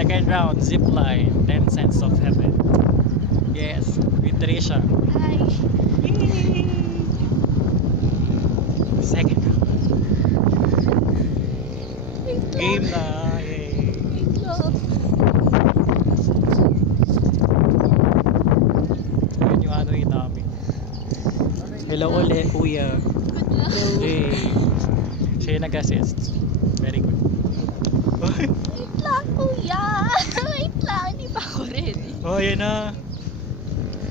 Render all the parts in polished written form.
Second round, zip line, 10 cents of heaven. Yes, with Trisha. Hi. Second round. Wait Game lang. na. Yay. Wait lang. Ayun yung ano yun namin. Hello ulit, kuya. Good luck. Yay. Siya yung nag-assist. Very good. Wait lang, kuya. Wait lang, hindi pa ako ready. Oh, yun na.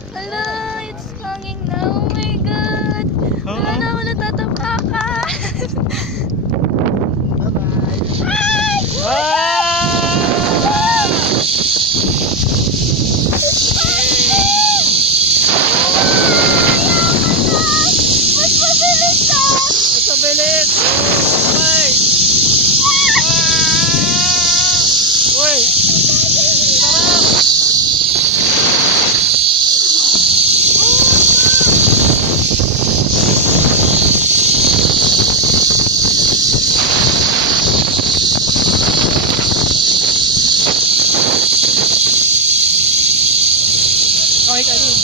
Hala, it's hanging na. Oh my God. Wala na ako natatapakan. Bye-bye. Ay! Mas mabilis na! Sa bilis! Ay! Uy! Okay ka rin.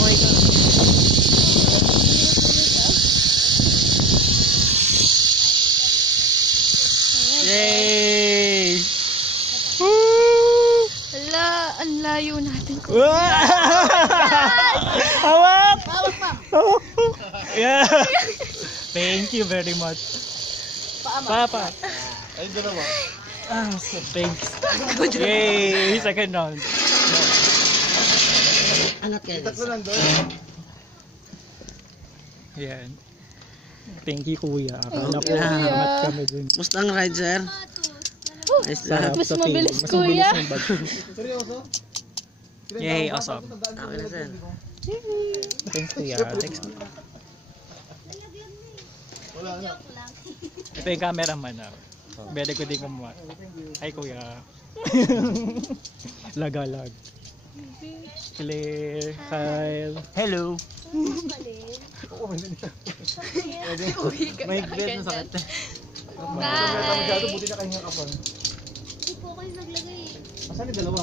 Okay ka. Yay! Woo! Hala, ang layo natin ko. Hawak! Yeah. Thank you very much. Papa. Ay, dalawa. Ah, so thanks. Yay! Second round. Angat kayo. Tatlo lang doon. Yan. Thank you, kuya. Akala ko Kuya. salamat kami dun. Musta ang ride, sir? Nice Sarap Mas sa tingin. mabilis, Mas kuya. mabilis yung bag. Seryoso? Yay, awesome. Okay na, sir. Thanks, kuya. Thanks. Wala na. Ito yung cameraman na. Bede ko din kumuha. Hi, kuya. Lagalag. Claire. Kyle. Hello. May grade na sakit. Bye! Buti na kayo nga kapon. Hindi po kayo naglagay. Asan yung dalawa?